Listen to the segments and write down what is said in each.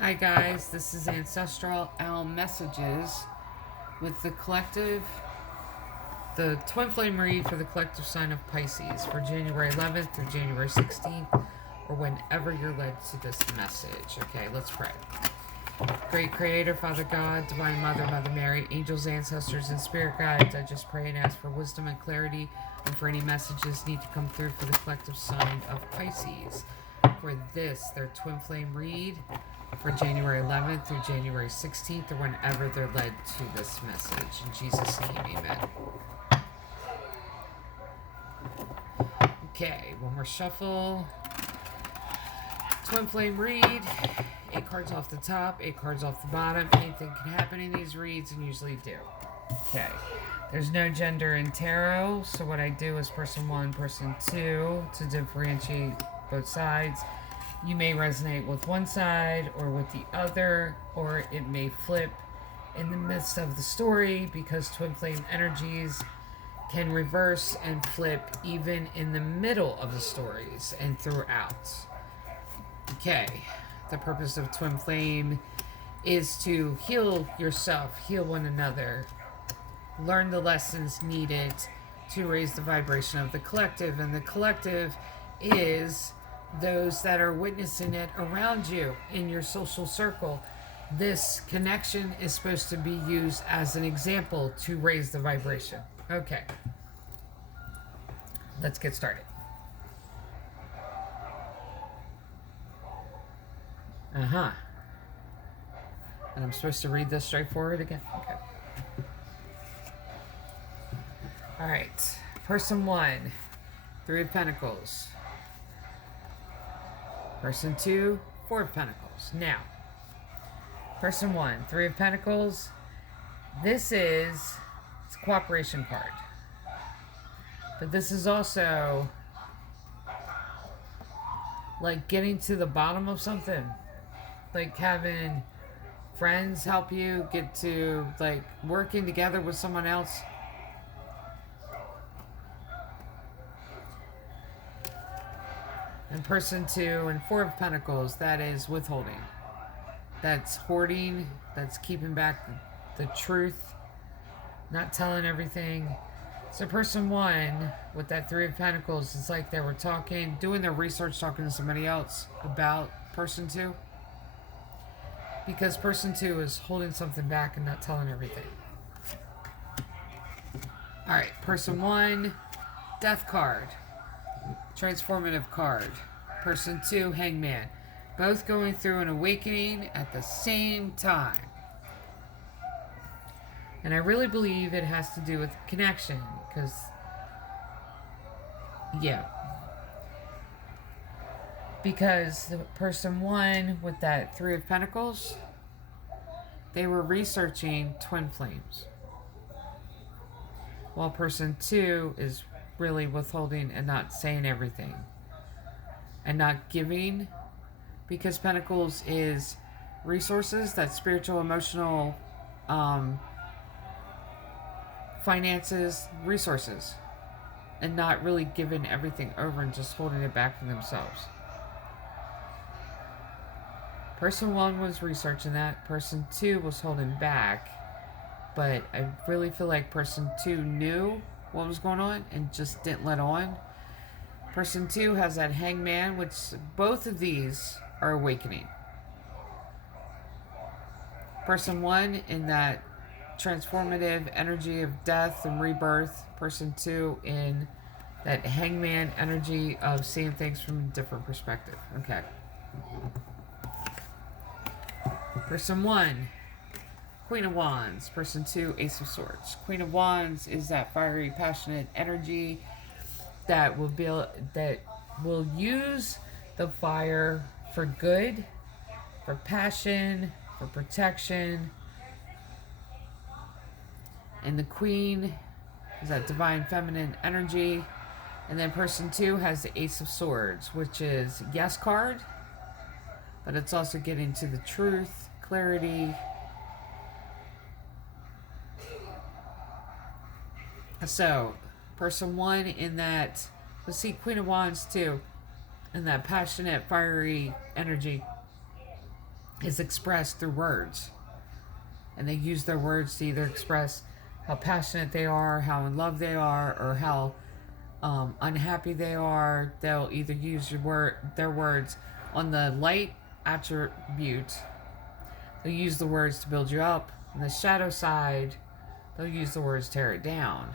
Hi guys, this is Ancestral Owl Messages with the Twin Flame read for the collective sign of Pisces for January 11th through January 16th, or whenever you're led to this message. Okay, let's pray. Great Creator, Father God, Divine Mother, Mother Mary, angels, ancestors, and spirit guides, I just pray and ask for wisdom and clarity, and for any messages need to come through for the collective sign of Pisces. For this, their Twin Flame read for January 11th through January 16th, or whenever they're led to this message. In Jesus' name, amen. Okay, one more shuffle. Twin Flame read. 8 cards off the top, 8 cards off the bottom. Anything can happen in these reads, and usually do. Okay. There's no gender in tarot, so what I do is person 1, person 2 to differentiate both sides. You may resonate with one side or with the other, or it may flip in the midst of the story because twin flame energies can reverse and flip even in the middle of the stories and throughout. Okay, the purpose of twin flame is to heal yourself, heal one another, learn the lessons needed to raise the vibration of the collective, and the collective is those that are witnessing it around you in your social circle. This connection is supposed to be used as an example to raise the vibration. Okay, let's get started. Uh-huh. And I'm supposed to read this straightforward again? Okay. All right. Person 1, 3 of Pentacles. Person 2, 4 of Pentacles. Now, person 1, 3 of Pentacles. It's a cooperation card. But this is also like getting to the bottom of something. Like having friends help you get to, like, working together with someone else. And person 2 and 4 of Pentacles, that is withholding. That's hoarding. That's keeping back the truth. Not telling everything. So person 1 with that 3 of Pentacles, it's like they were talking, doing their research, talking to somebody else about person 2. Because person 2 is holding something back and not telling everything. Alright, person 1, Death card. Transformative card. Person 2, Hangman. Both going through an awakening at the same time. And I really believe it has to do with connection. Because, yeah. Because the person 1 with that 3 of Pentacles, they were researching twin flames. While person 2 is really withholding and not saying everything. And not giving. Because Pentacles is resources, that's spiritual, emotional, finances, resources. And not really giving everything over and just holding it back for themselves. Person 1 was researching that. Person 2 was holding back. But I really feel like person 2 knew what was going on and just didn't let on. Person 2 has that Hangman, which both of these are awakening. Person 1 in that transformative energy of death and rebirth. Person 2 in that Hangman energy of seeing things from a different perspective. Okay. Person 1, Queen of Wands. Person 2, Ace of Swords. Queen of Wands is that fiery, passionate energy that will use the fire for good, for passion, for protection. And the Queen is that divine feminine energy. And then person 2 has the Ace of Swords, which is yes card, but it's also getting to the truth, clarity. So, person 1 in that, let's see, Queen of Wands too, in that passionate, fiery energy. is expressed through words. And they use their words to either express how passionate they are, how in love they are, or how unhappy they are. They'll either use their words on the light attribute. They'll use the words to build you up. On the shadow side, they'll use the words to tear it down.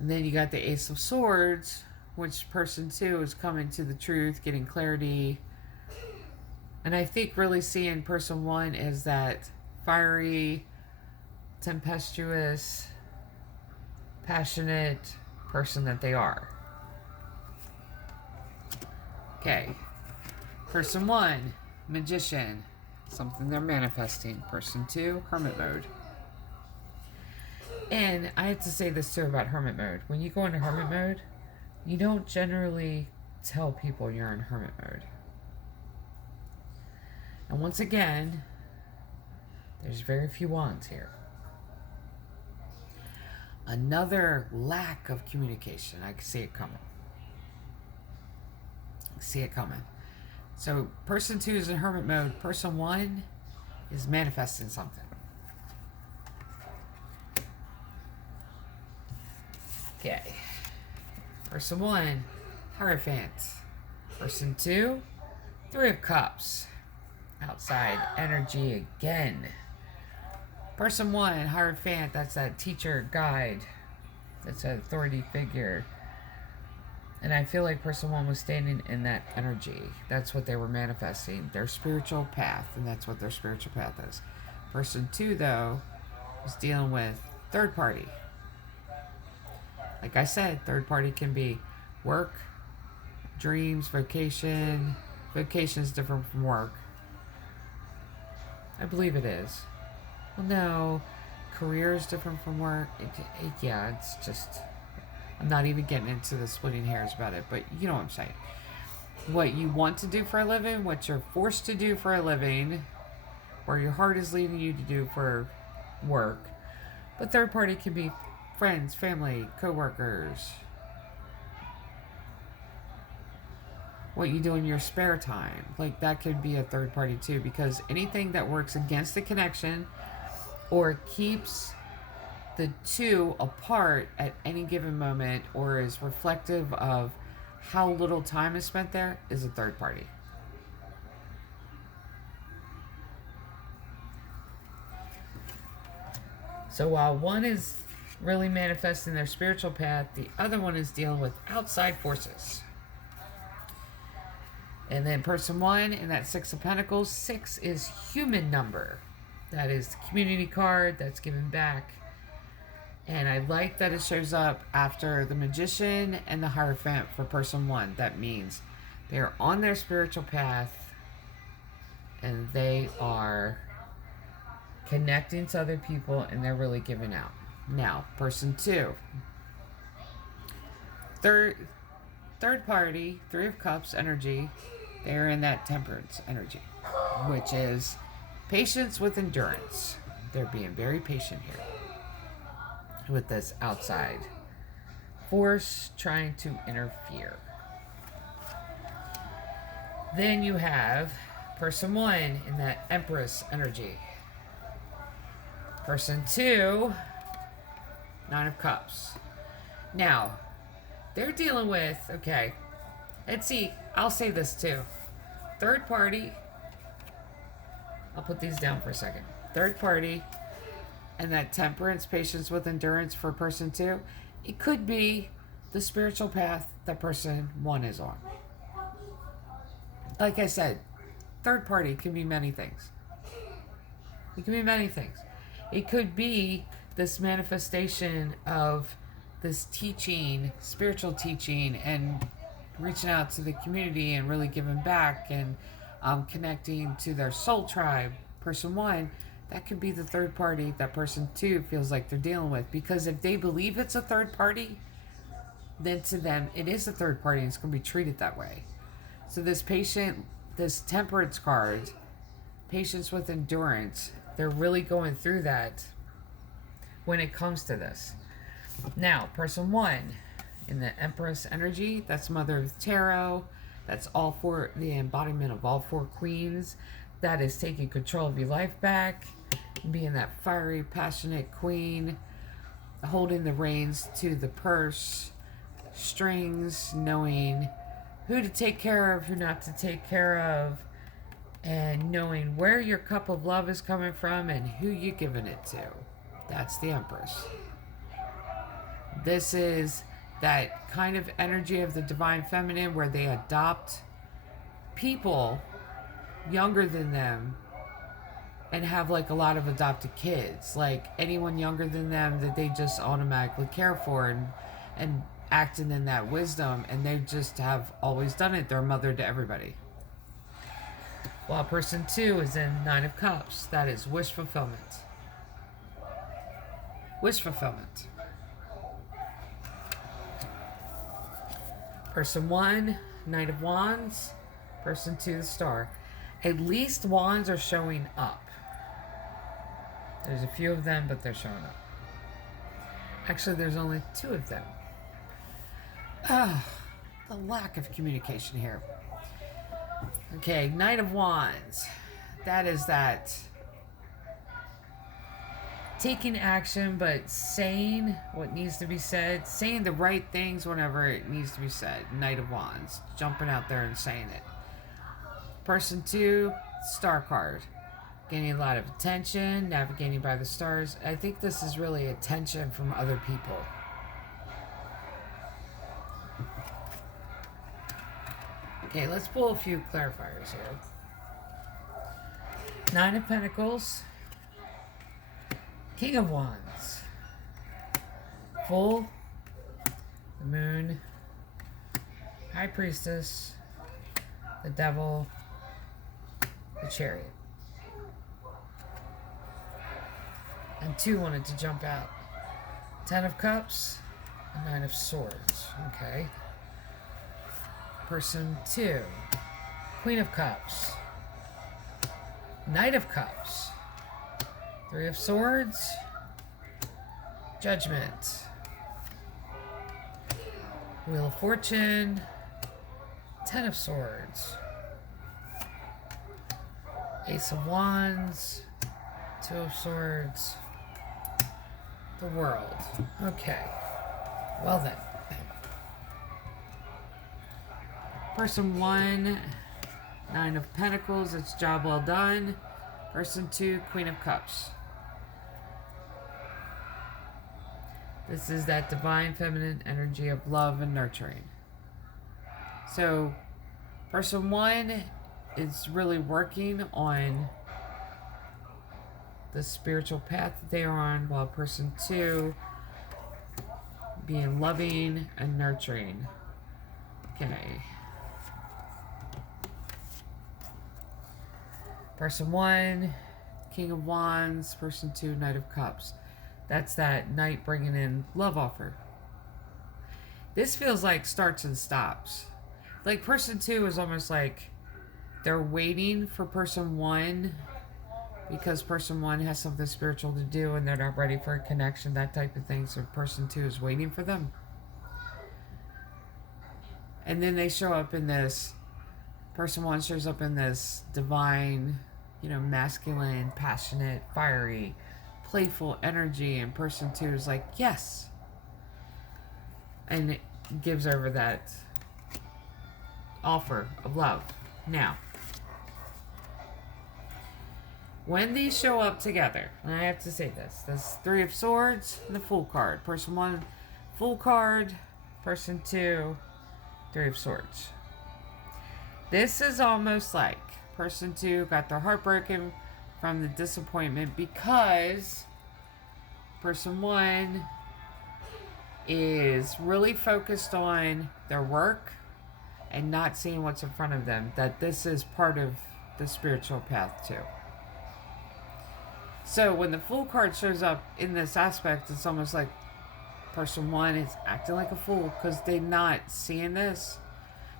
And then you got the Ace of Swords, which person 2 is coming to the truth, getting clarity. And I think really seeing person 1 is that fiery, tempestuous, passionate person that they are. Okay. Person 1, Magician. Something they're manifesting. Person 2, Hermit mode. And I have to say this too about Hermit mode. When you go into Hermit mode, you don't generally tell people you're in Hermit mode. And once again, there's very few wands here. Another lack of communication. I can see it coming. So person 2 is in Hermit mode. Person 1 is manifesting something. Okay. Person 1, Hierophant. Person 2, 3 of Cups. Outside energy again. Person 1, Hierophant, that's that teacher, guide. That's an authority figure. And I feel like person 1 was standing in that energy. That's what they were manifesting. Their spiritual path. And that's what their spiritual path is. Person 2, though, is dealing with third party. Like I said, third party can be work, dreams, vocation. Vocation is different from work. I believe it is. Well, no. Career is different from work. Yeah, it's just... I'm not even getting into the splitting hairs about it, but you know what I'm saying. What you want to do for a living, what you're forced to do for a living, where your heart is leading you to do for work. But third party can be friends, family, co-workers. What you do in your spare time. Like, that could be a third party too, because anything that works against the connection or keeps the two apart at any given moment or is reflective of how little time is spent there is a third party. So while one is really manifesting their spiritual path, the other one is dealing with outside forces. And then person 1 in that 6 of Pentacles, 6 is human number. That is the community card that's given back. And I like that it shows up after the Magician and the Hierophant for person 1. That means they're on their spiritual path and they are connecting to other people and they're really giving out. Now, person 2. Third party, 3 of Cups energy. They're in that Temperance energy, which is patience with endurance. They're being very patient here with this outside force trying to interfere. Then you have person 1 in that Empress energy. Person 2, 9 of Cups. Now, they're dealing with, okay, let's see, I'll say this too. Third party, I'll put these down for a second. Third party, and that Temperance, patience with endurance for person 2, it could be the spiritual path that person 1 is on. Like I said, third party can be many things. It can be many things. It could be this manifestation of this teaching, spiritual teaching, and reaching out to the community and really giving back and connecting to their soul tribe. Person 1, that could be the third party that person 2 feels like they're dealing with. Because if they believe it's a third party, then to them it is a third party and it's going to be treated that way. So this Temperance card, patience with endurance, they're really going through that when it comes to this. Now, person 1 in the Empress energy, that's Mother of Tarot, That's all four, the embodiment of all four queens. That is taking control of your life back, being that fiery, passionate queen, holding the reins to the purse strings, knowing who to take care of, who not to take care of, and knowing where your cup of love is coming from and who you're giving it to. That's the Empress. This is that kind of energy of the divine feminine where they adopt people younger than them and have like a lot of adopted kids, like anyone younger than them that they just automatically care for and acting in that wisdom, and they just have always done it. They're a mother to everybody. While person 2 is in Nine of Cups, that is wish fulfillment. Wish fulfillment. Person 1, Knight of Wands. Person 2, the Star. At least wands are showing up. There's a few of them, but they're showing up. Actually, there's only 2 of them. The lack of communication here. Okay, Knight of Wands. That is that taking action, but saying what needs to be said, saying the right things whenever it needs to be said. Knight of Wands, jumping out there and saying it. Person 2, Star card. Gaining a lot of attention, navigating by the stars. I think this is really attention from other people. Okay, let's pull a few clarifiers here. 9 of Pentacles. King of Wands. Full. The Moon. High Priestess. The Devil. The Chariot. And 2 wanted to jump out. 10 of Cups. And 9 of Swords. Okay. Person 2. Queen of Cups. Knight of Cups. 3 of Swords. Judgment. Wheel of Fortune. 10 of Swords. Ace of Wands. 2 of Swords. The World. Okay. Well then. Person 1, 9 of Pentacles. It's job well done. Person 2, Queen of Cups. This is that divine feminine energy of love and nurturing. So, person 1 is really working on the spiritual path that they are on, while person 2 being loving and nurturing. Okay. Person 1, King of Wands. Person 2, Knight of Cups. That's that knight bringing in love offer. This feels like starts and stops. Like person 2 is almost like they're waiting for person 1 because person 1 has something spiritual to do and they're not ready for a connection, that type of thing. So person 2 is waiting for them. And then they show up in this, person 1 shows up in this divine, masculine, passionate, fiery, playful energy, and person 2 is like, yes. And it gives over that offer of love. Now, when these show up together, and I have to say this 3 of Swords and the Fool card. Person 1, Fool card. Person 2, 3 of Swords. This is almost like person 2 got their heart broken from the disappointment because person 1 is really focused on their work and not seeing what's in front of them. That this is part of the spiritual path too. So when the Fool card shows up in this aspect, it's almost like person 1 is acting like a fool because they're not seeing this.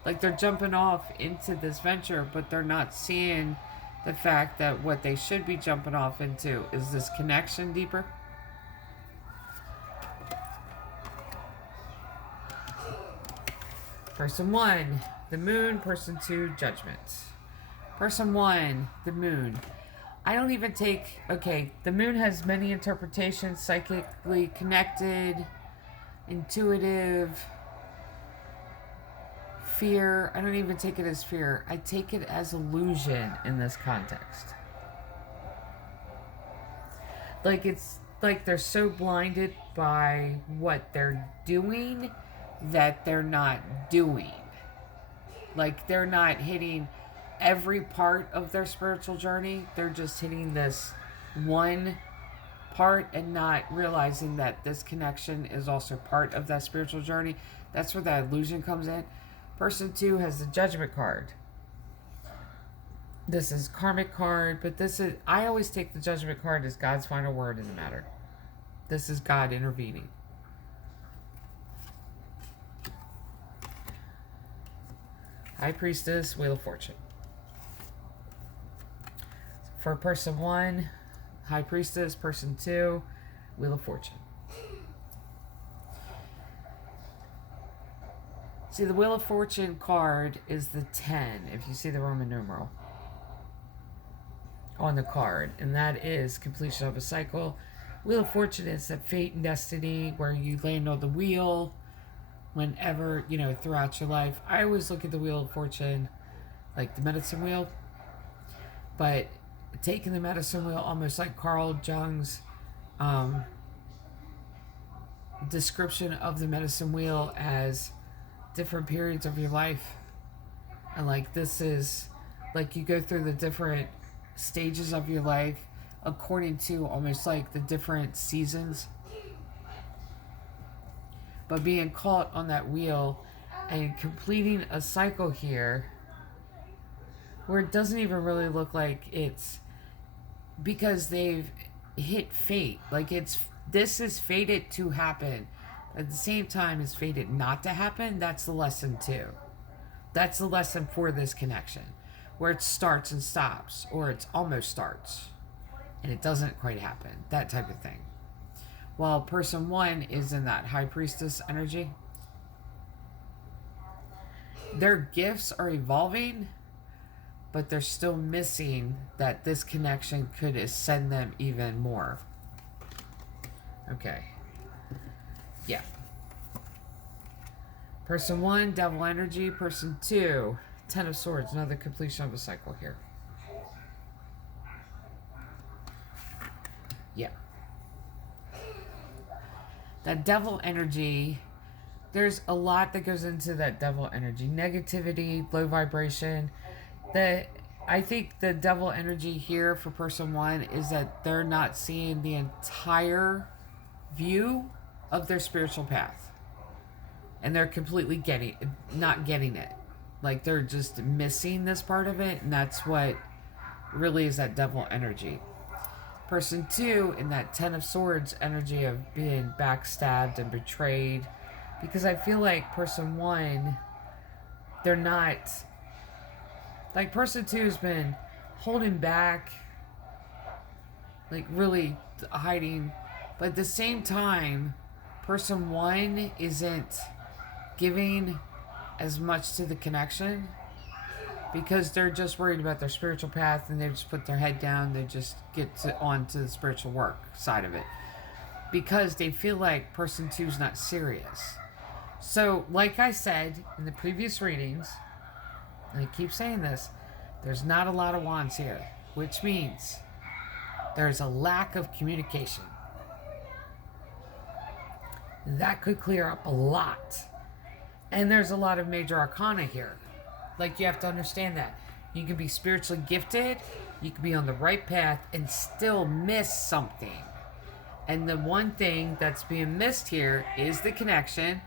Like they're jumping off into this venture, but they're not seeing the fact that what they should be jumping off into is this connection deeper. Person 1, the moon. Person 2, judgment. Person 1, the moon. I don't even take... Okay, the moon has many interpretations. Psychically connected, intuitive, fear. I don't even take it as fear. I take it as illusion in this context. Like, it's like they're so blinded by what they're doing that they're not doing. Like, they're not hitting every part of their spiritual journey. They're just hitting this one part and not realizing that this connection is also part of that spiritual journey. That's where that illusion comes in. Person 2 has the judgment card. This is karmic card, but this is... I always take the judgment card as God's final word in the matter. This is God intervening. High Priestess, Wheel of Fortune. For person 1, High Priestess. Person 2, Wheel of Fortune. See, the Wheel of Fortune card is the 10, if you see the Roman numeral on the card. And that is completion of a cycle. Wheel of Fortune is that fate and destiny where you land on the wheel whenever, throughout your life. I always look at the Wheel of Fortune like the medicine wheel. But taking the medicine wheel, almost like Carl Jung's description of the medicine wheel as different periods of your life. And like this is, like you go through the different stages of your life according to almost like the different seasons. But being caught on that wheel and completing a cycle here where it doesn't even really look like it's because they've hit fate. Like this is fated to happen. At the same time, it's fated not to happen. That's the lesson too. That's the lesson for this connection. Where it starts and stops. Or it almost starts. And it doesn't quite happen. That type of thing. While person 1 is in that High Priestess energy. Their gifts are evolving. But they're still missing that this connection could ascend them even more. Okay. Yeah. Person 1, Devil energy. Person 2, Ten of Swords. Another completion of a cycle here. Yeah. That Devil energy, there's a lot that goes into that Devil energy. Negativity, low vibration. I think the Devil energy here for person 1 is that they're not seeing the entire view of their spiritual path. And they're completely not getting it. Like they're just missing this part of it. And that's what really is that Devil energy. Person 2 in that Ten of Swords energy of being backstabbed and betrayed. Because I feel like person 1, they're not... Like person 2 has been holding back. Like really hiding. But at the same time, person 1 isn't giving as much to the connection because they're just worried about their spiritual path and they just put their head down. They just get on to the spiritual work side of it because they feel like person 2 is not serious. So, like I said in the previous readings, and I keep saying this, there's not a lot of wands here, which means there's a lack of communication. That could clear up a lot. And there's a lot of major arcana here. Like, you have to understand that. You can be spiritually gifted, you can be on the right path, and still miss something. And the one thing that's being missed here is the connection.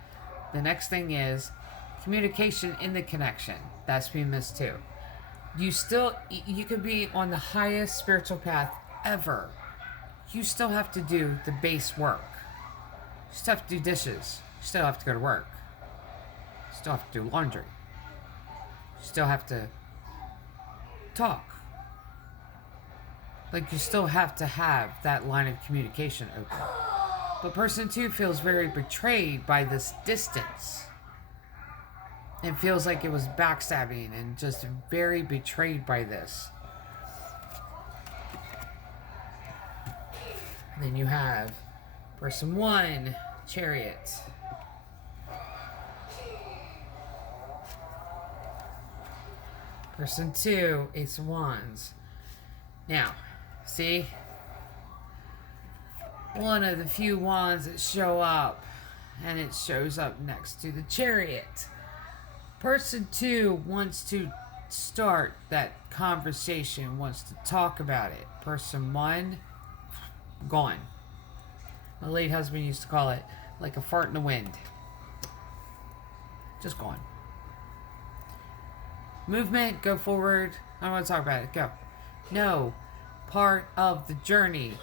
The next thing is communication in the connection. That's being missed too. You could be on the highest spiritual path ever. You still have to do the base work. You still have to do dishes. You still have to go to work. You still have to do laundry. You still have to talk. Like, you still have to have that line of communication open. But person 2 feels very betrayed by this distance. It feels like it was backstabbing and just very betrayed by this. And then you have person 1, Chariot. Person 2, Ace of Wands. Now, see? One of the few wands that show up, and it shows up next to the Chariot. Person 2 wants to start that conversation, wants to talk about it. Person 1, gone. My late husband used to call it like a fart in the wind. Just gone. Movement, go forward. I don't want to talk about it. Go. No. Part of the journey.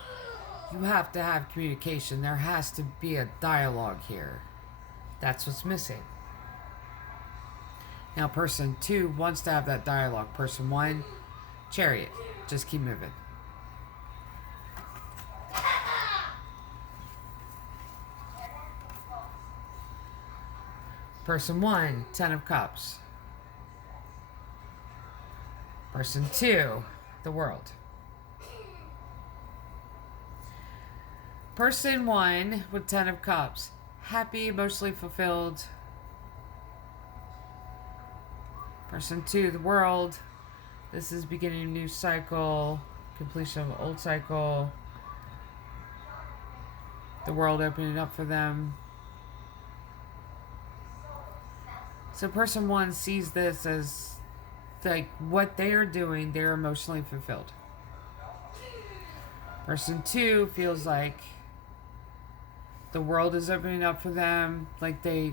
You have to have communication. There has to be a dialogue here. That's what's missing. Now, person 2 wants to have that dialogue. Person 1, Chariot. Just keep moving. Person 1, 10 of Cups. Person 2, the World. Person 1 with 10 of Cups. Happy, emotionally fulfilled. Person 2, the World. This is beginning a new cycle. Completion of an old cycle. The world opening up for them. So person 1 sees this as like what they are doing, they're emotionally fulfilled. Person 2 feels like the world is opening up for them, like they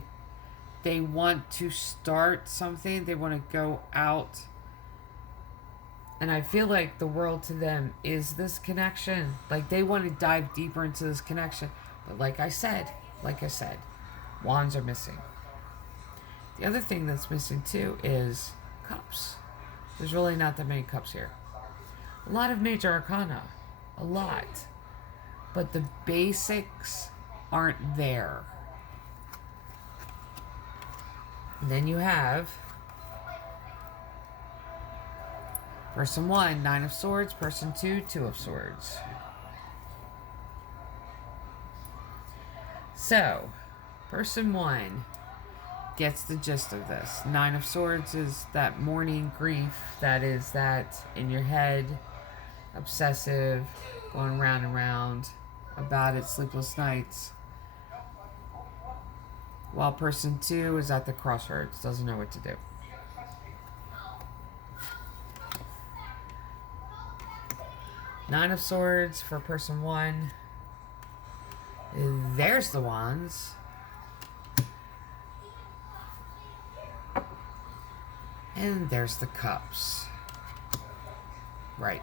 want to start something, they want to go out. And I feel like the world to them is this connection. Like they want to dive deeper into this connection. But like I said, wands are missing. The other thing that's missing too is cups. There's really not that many cups here. A lot of major arcana. A lot. But the basics aren't there. And then you have person 1, 9 of Swords. Person 2, 2 of Swords. So, person 1 gets the gist of this. 9 of Swords is that mourning grief, that is that in your head, obsessive, going round and round about it, sleepless nights. While person 2 is at the crossroads, doesn't know what to do. Nine of Swords for person 1. There's the Wands. And there's the Cups. Right.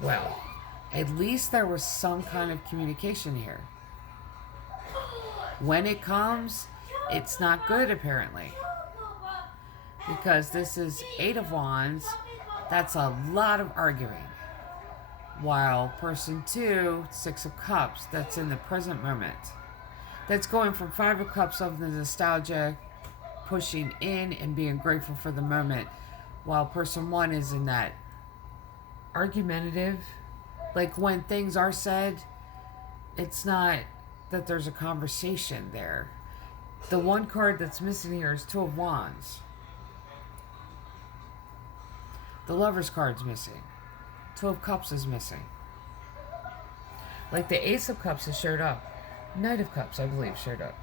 Well, at least there was some kind of communication here. When it comes, it's not good apparently. Because this is 8 of Wands. That's a lot of arguing. While person 2, 6 of Cups, that's in the present moment. That's going from 5 of Cups of the nostalgia, pushing in and being grateful for the moment. While person 1 is in that argumentative. Like when things are said, it's not that there's a conversation there. The one card that's missing here is 2 of Wands. The Lover's card's missing. 2 of Cups is missing. Like the Ace of Cups has showed up. Knight of Cups, I believe, showed up.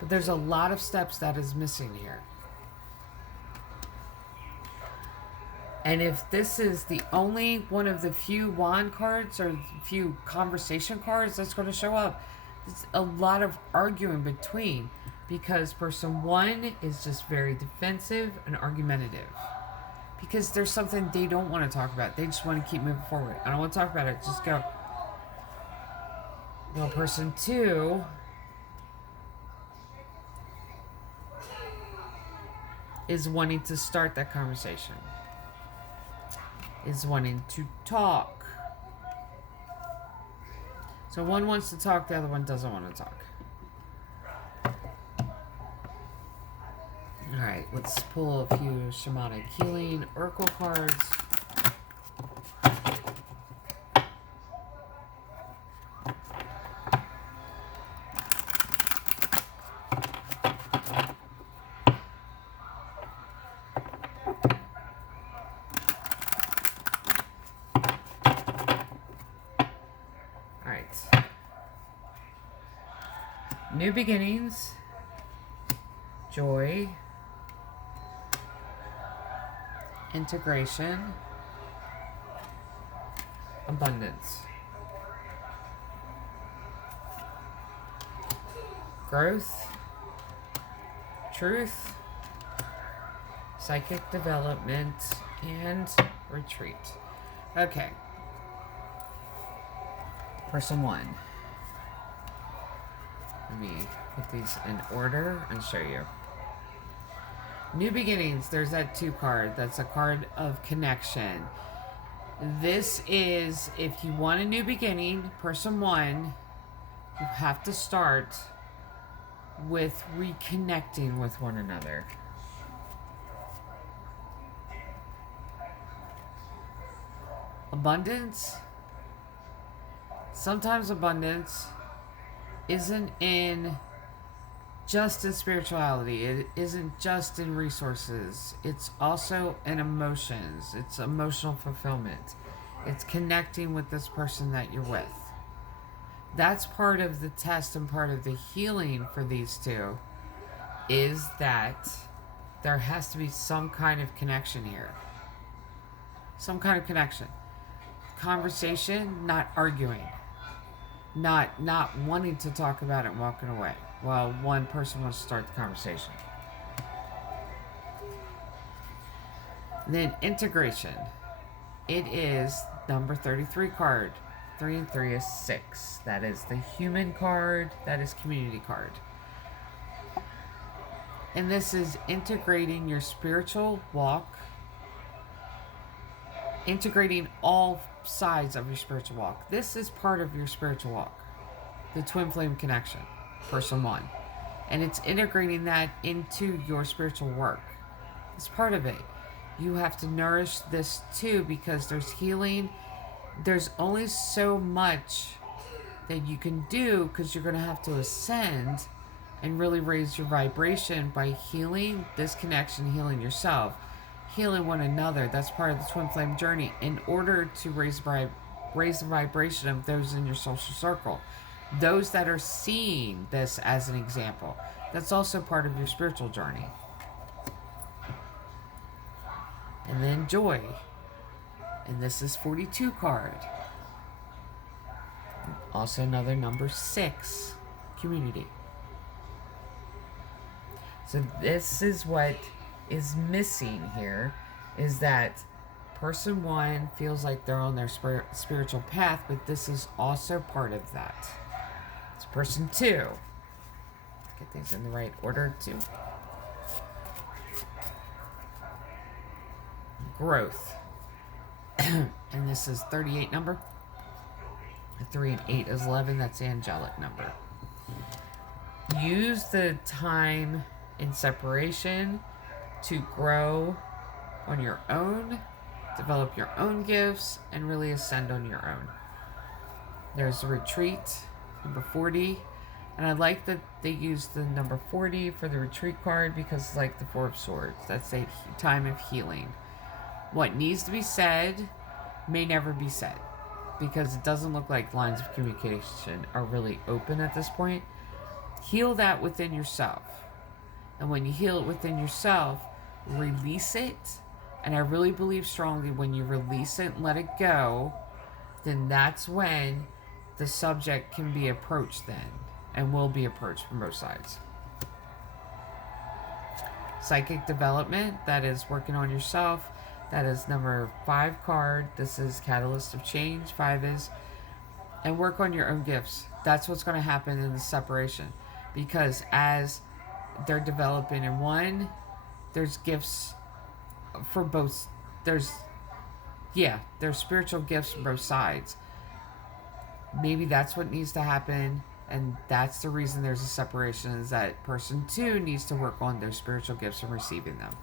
But there's a lot of steps that is missing here. And if this is the only one of the few wand cards or few conversation cards that's going to show up, there's a lot of arguing between, because person 1 is just very defensive and argumentative. Because there's something they don't want to talk about. They just want to keep moving forward. I don't want to talk about it. Just go. Well, person 2 is wanting to start that conversation. Is wanting to talk. So one wants to talk, the other one doesn't want to talk. Alright, let's pull a few shamanic healing oracle cards. Alright. New beginnings, joy, integration, abundance, growth, truth, psychic development, and retreat. Okay. Person one. Let me put these in order and show you. New beginnings, there's that 2 card. That's a card of connection. This is, if you want a new beginning, person one, you have to start with reconnecting with one another. Abundance. Sometimes abundance isn't in just in spirituality. It isn't just in resources. It's also in emotions. It's emotional fulfillment. It's connecting with this person that you're with. That's part of the test and part of the healing for these two, is that there has to be some kind of connection here. Some kind of connection. Conversation, not arguing. Not wanting to talk about it and walking away. Well, one person wants to start the conversation. Then integration. It is number 33 card. 3 and 3 is 6. That is the human card. That is community card. And this is integrating your spiritual walk. Integrating all sides of your spiritual walk. This is part of your spiritual walk. The twin flame connection. Person one. And it's integrating that into your spiritual work. It's part of it. You have to nourish this too, because there's healing. There's only so much that you can do, because you're going to have to ascend and really raise your vibration by healing this connection, healing yourself, healing one another. That's part of the twin flame journey, in order to raise the vibration of those in your social circle. Those that are seeing this as an example. That's also part of your spiritual journey. And then joy. And this is 42 card. Also another number 6. Community. So this is what is missing here, is that person one feels like they're on their spiritual path, but this is also part of that. It's person two. Get things in the right order too. Growth. And this is 38 number. 3 and 8 is 11. That's the angelic number. Use the time in separation to grow on your own, develop your own gifts, and really ascend on your own. There's a retreat, number 40. And I like that they used the number 40 for the retreat card, because it's like the 4 of Swords. That's a time of healing. What needs to be said may never be said, because it doesn't look like lines of communication are really open at this point. Heal that within yourself. And when you heal it within yourself, release it. And I really believe strongly when you release it and let it go, then that's when the subject can be approached then, and will be approached from both sides. Psychic development, that is working on yourself. That is number 5 card. This is Catalyst of Change. 5 is. And work on your own gifts. That's what's going to happen in the separation. Because as they're developing in one, there's gifts for both. There's spiritual gifts from both sides. maybe that's what needs to happen, and that's the reason there's a separation, is that person 2 needs to work on their spiritual gifts and receiving them.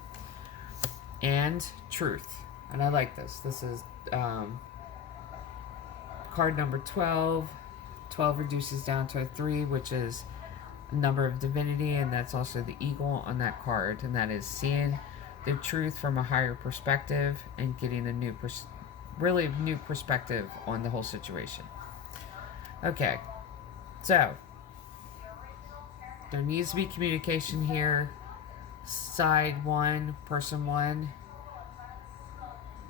And truth. And I like this. This is card number 12. 12 reduces down to a 3, which is a number of divinity, and that's also the eagle on that card, and that is seeing the truth from a higher perspective and getting a new really new perspective on the whole situation. Okay, so there needs to be communication here. Side 1, person 1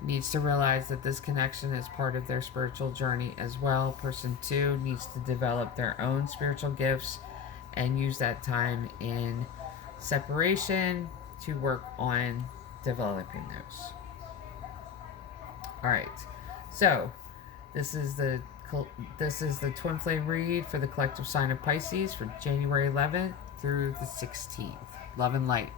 needs to realize that this connection is part of their spiritual journey as well. Person 2 needs to develop their own spiritual gifts and use that time in separation to work on developing those. All right, so this is the twin flame read for the collective sign of Pisces for January 11th through the 16th. Love and light.